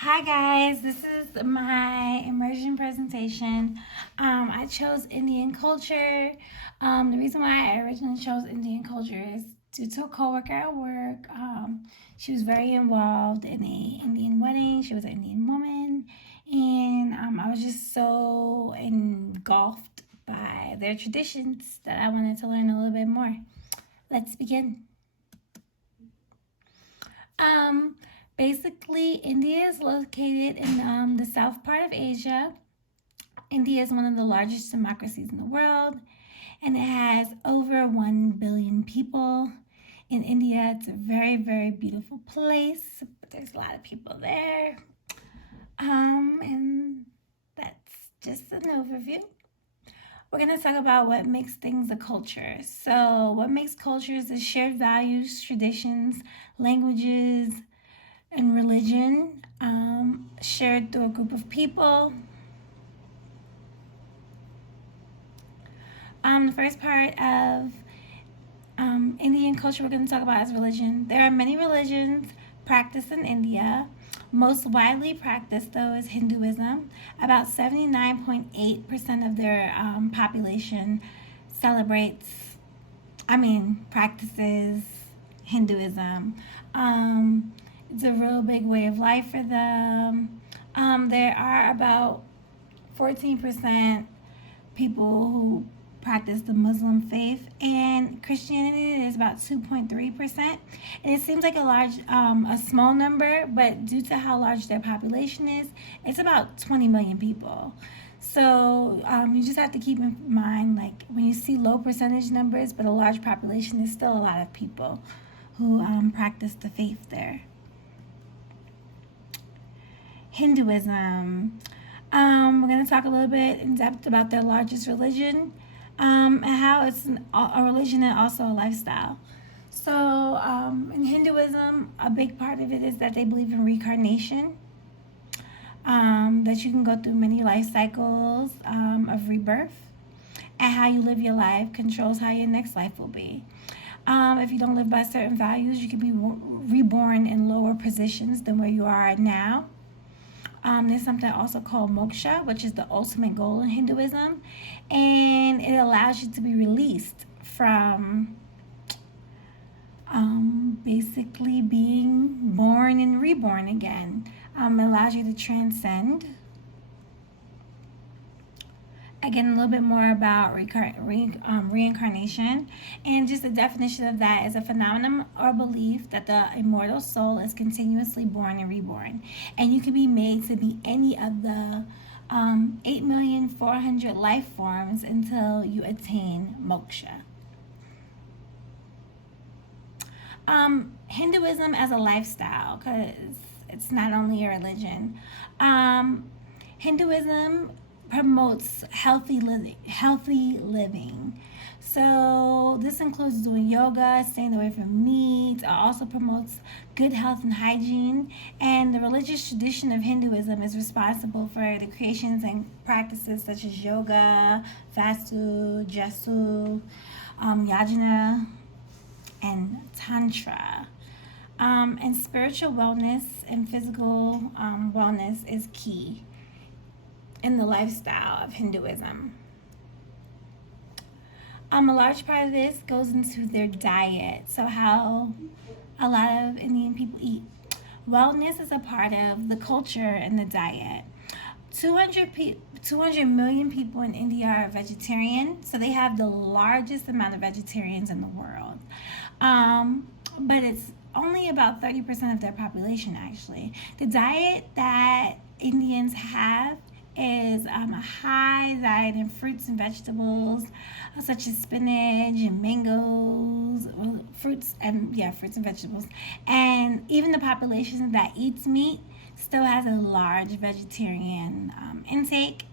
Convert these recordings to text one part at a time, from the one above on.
Hi guys, this is my immersion presentation. I chose Indian culture. The reason why I originally chose Indian culture is due to a coworker at work. She was very involved in a Indian wedding. She was an Indian woman, and I was just so engulfed by their traditions that I wanted to learn a little bit more. Let's begin. Um, Basically, India is located in the south part of Asia. India is one of the largest democracies in the world, and it has over 1 billion people. In India, it's a very, very beautiful place, but there's a lot of people there. And that's just an overview. We're going to talk about what makes things a culture. So, what makes cultures is shared values, traditions, languages, and religion shared through a group of people. The first part of Indian culture we're going to talk about is religion. There are many religions practiced in India. Most widely practiced, though, is Hinduism. About 79.8% of their population practices Hinduism. It's a real big way of life for them. There are about 14% people who practice the Muslim faith, and Christianity is about 2.3%. And it seems like a small number, but due to how large their population is, it's about 20 million people. So you just have to keep in mind, like when you see low percentage numbers but a large population, there's still a lot of people who practice the faith there. Hinduism. We're going to talk a little bit in depth about their largest religion and how it's a religion and also a lifestyle. So, in Hinduism, a big part of it is that they believe in reincarnation, that you can go through many life cycles of rebirth, and how you live your life controls how your next life will be. If you don't live by certain values, you can be reborn in lower positions than where you are now. There's something also called moksha, which is the ultimate goal in Hinduism, and it allows you to be released from basically being born and reborn again. It allows you to transcend. Again, a little bit more about reincarnation. And just the definition of that is a phenomenon or belief that the immortal soul is continuously born and reborn. And you can be made to be any of the 8,400,000 life forms until you attain moksha. Hinduism as a lifestyle, because it's not only a religion. Hinduism promotes healthy living. So this includes doing yoga, staying away from meat. It also promotes good health and hygiene. And the religious tradition of Hinduism is responsible for the creations and practices such as yoga, vastu, jasu, yajna, and tantra. And spiritual wellness and physical wellness is key in the lifestyle of Hinduism. A large part of this goes into their diet, so how a lot of Indian people eat. Wellness is a part of the culture and the diet. 200 million people in India are vegetarian, so they have the largest amount of vegetarians in the world. But it's only about 30% of their population, actually. The diet that Indians have is a high diet in fruits and vegetables, such as spinach and mangoes, fruits and vegetables. And even the population that eats meat still has a large vegetarian intake.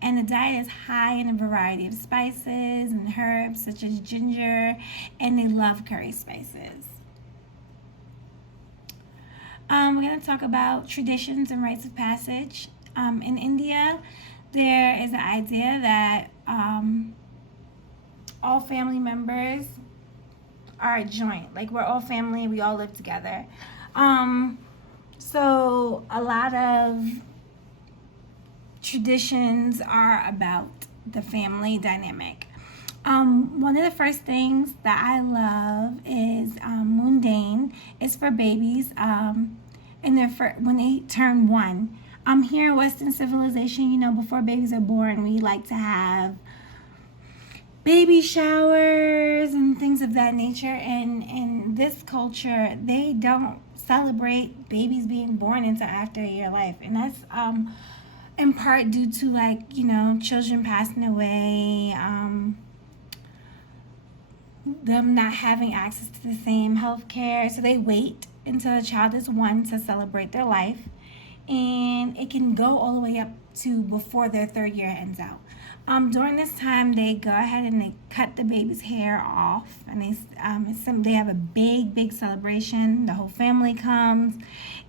And the diet is high in a variety of spices and herbs such as ginger, and they love curry spices. We're going to talk about traditions and rites of passage. In India, there is an idea that all family members are a joint. Like we're all family, we all live together. So a lot of traditions are about the family dynamic. One of the first things that I love is mundane. It's for babies, and when they turn one. Here in Western civilization, before babies are born, we like to have baby showers and things of that nature. And in this culture, they don't celebrate babies being born until after your life, and that's in part due to children passing away, them not having access to the same health care. So they wait until a child is one to celebrate their life. And it can go all the way up to before their third year ends out. During this time, they go ahead and they cut the baby's hair off, and they have a big celebration. The whole family comes,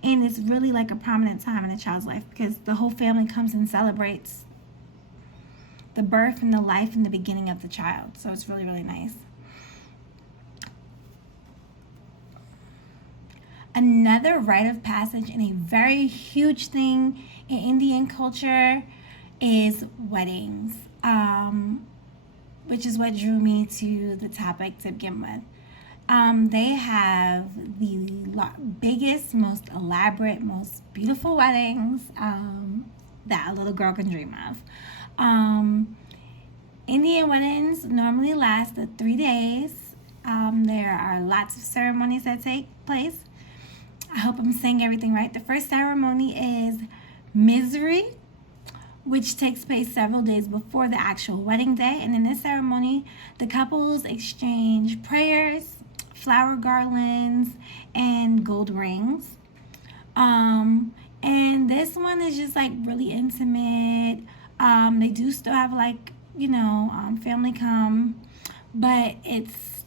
and it's really like a prominent time in a child's life because the whole family comes and celebrates the birth and the life and the beginning of the child. So it's really, really nice. Another rite of passage and a very huge thing in Indian culture is weddings, which is what drew me to the topic to begin with. They have the biggest, most elaborate, most beautiful weddings that a little girl can dream of. Indian weddings normally last 3 days. There are lots of ceremonies that take place. I hope I'm saying everything right. The first ceremony is Misri, which takes place several days before the actual wedding day. And in this ceremony, the couples exchange prayers, flower garlands, and gold rings. And this one is just really intimate. They do still have family come, but it's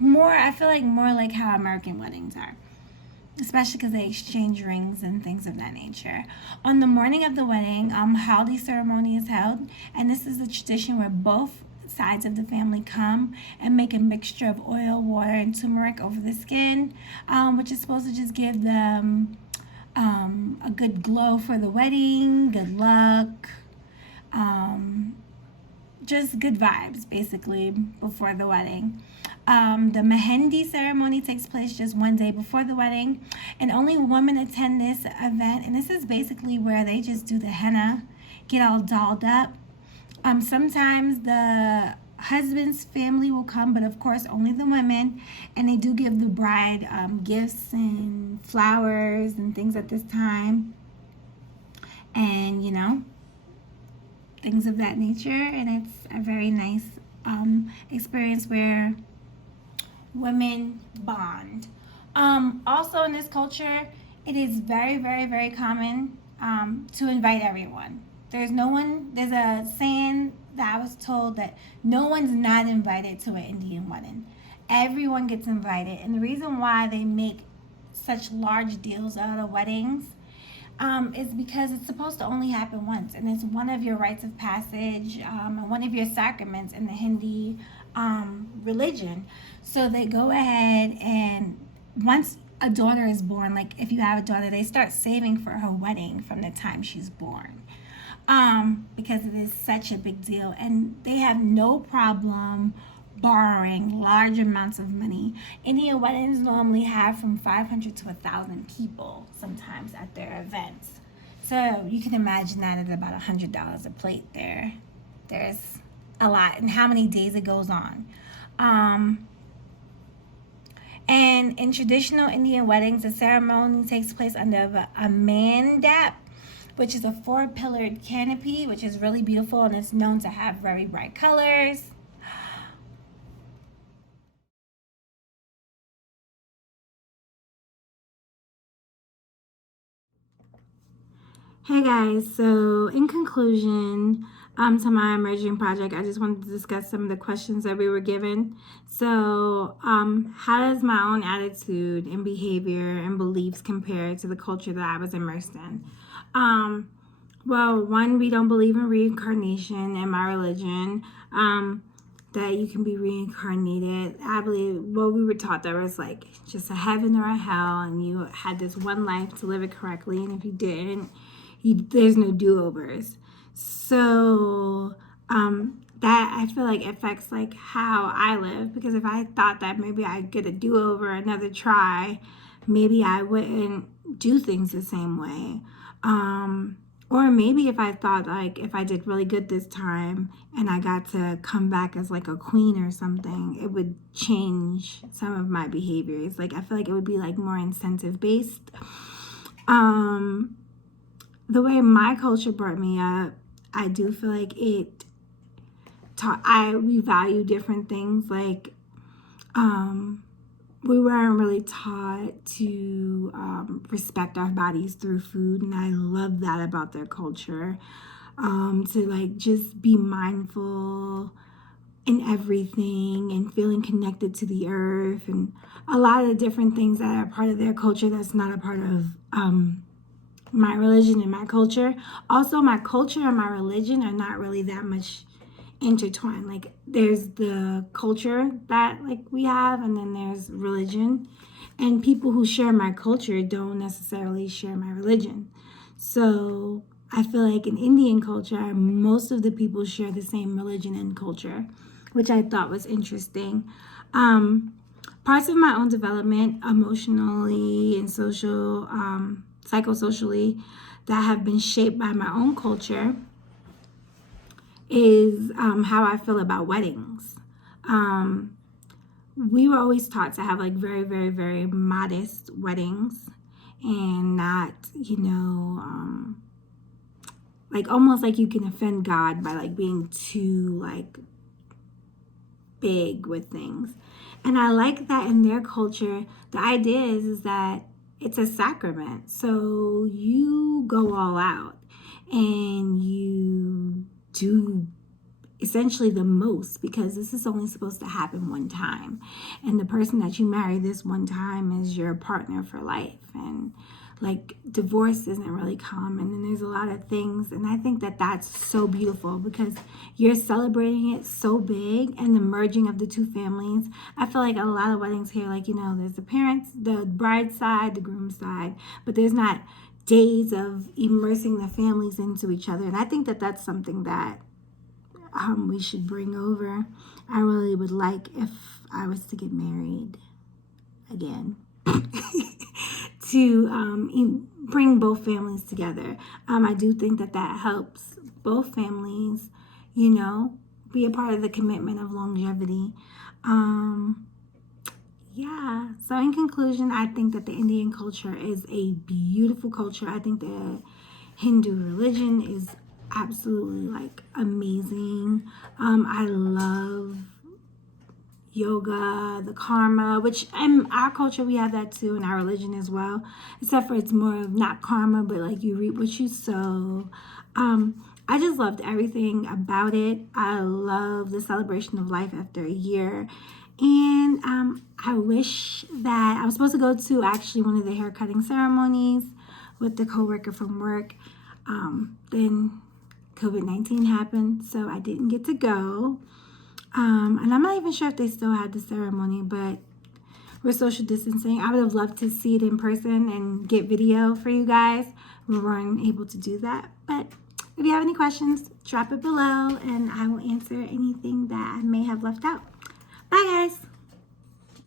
more, I feel more like how American weddings are, especially because they exchange rings and things of that nature. On the morning of the wedding, haldi ceremony is held, and this is a tradition where both sides of the family come and make a mixture of oil, water, and turmeric over the skin, which is supposed to just give them a good glow for the wedding, good luck, just good vibes basically before the wedding. The Mehendi ceremony takes place just one day before the wedding, and only women attend this event. And this is basically where they just do the henna, get all dolled up. Sometimes the husband's family will come, but of course only the women, and they do give the bride gifts and flowers and things at this time, and things of that nature. And it's a very nice experience where women bond. Also in this culture, it is very, very, very common to invite everyone. There's a saying that I was told that no one's not invited to an Indian wedding. Everyone gets invited. And the reason why they make such large deals out of weddings is because it's supposed to only happen once, and it's one of your rites of passage, and one of your sacraments in the Hindi religion. So they go ahead, and once a daughter is born, like if you have a daughter, they start saving for her wedding from the time she's born, because it is such a big deal, and they have no problem borrowing large amounts of money. Indian weddings normally have from 500 to 1,000 people sometimes at their events. So you can imagine that at about $100 a plate there. There's a lot, and how many days it goes on. And in traditional Indian weddings, the ceremony takes place under a mandap, which is a 4-pillared canopy, which is really beautiful, and it's known to have very bright colors. Hey guys, so in conclusion to my emerging project, I just wanted to discuss some of the questions that we were given. So how does my own attitude and behavior and beliefs compare to the culture that I was immersed in? Well, one, we don't believe in reincarnation in my religion. that you can be reincarnated. I believe, well, we were taught there was like just a heaven or a hell, and you had this one life to live it correctly, and if you didn't, there's no do-overs. So that I feel like affects like how I live, because if I thought that maybe I'd get a do-over, another try, maybe I wouldn't do things the same way. Or maybe if I thought like if I did really good this time and I got to come back as like a queen or something, it would change some of my behaviors. Like I feel like it would be like more incentive based. The way my culture brought me up, I do feel like it taught, we value different things. Like we weren't really taught to respect our bodies through food, and I love that about their culture. To like just be mindful in everything and feeling connected to the earth, and a lot of different things that are part of their culture that's not a part of my religion and my culture. Also, my culture and my religion are not really that much intertwined. Like there's the culture that like we have, and then there's religion, and people who share my culture don't necessarily share my religion. So I feel like in Indian culture, most of the people share the same religion and culture, which I thought was interesting. Parts of my own development, emotionally and social, psychosocially, that have been shaped by my own culture is how I feel about weddings. We were always taught to have like very, very, very modest weddings, and not, like almost like you can offend God by like being too like big with things. And I like that in their culture, the idea is that it's a sacrament. So you go all out and you do essentially the most, because this is only supposed to happen one time. And the person that you marry this one time is your partner for life. And like divorce isn't really common, and there's a lot of things, and I think that that's so beautiful because you're celebrating it so big, and the merging of the two families. I feel like a lot of weddings here, like, there's the parents, the bride's side, the groom's side, but there's not days of immersing the families into each other. And I think that that's something that we should bring over. I really would like, if I was to get married again, to bring both families together. I do think that that helps both families, be a part of the commitment of longevity. Yeah. So in conclusion, I think that the Indian culture is a beautiful culture. I think the Hindu religion is absolutely like amazing. I love yoga, the karma, which in our culture we have that too, in our religion as well, except for it's more of not karma, but like you reap what you sow. I just loved everything about it. I love the celebration of life after a year. And I wish that I was supposed to go to actually one of the hair cutting ceremonies with the coworker from work. Then COVID-19 happened, so I didn't get to go. And I'm not even sure if they still had the ceremony, but we're social distancing. I would have loved to see it in person and get video for you guys. We weren't able to do that. But if you have any questions, drop it below, and I will answer anything that I may have left out. Bye, guys.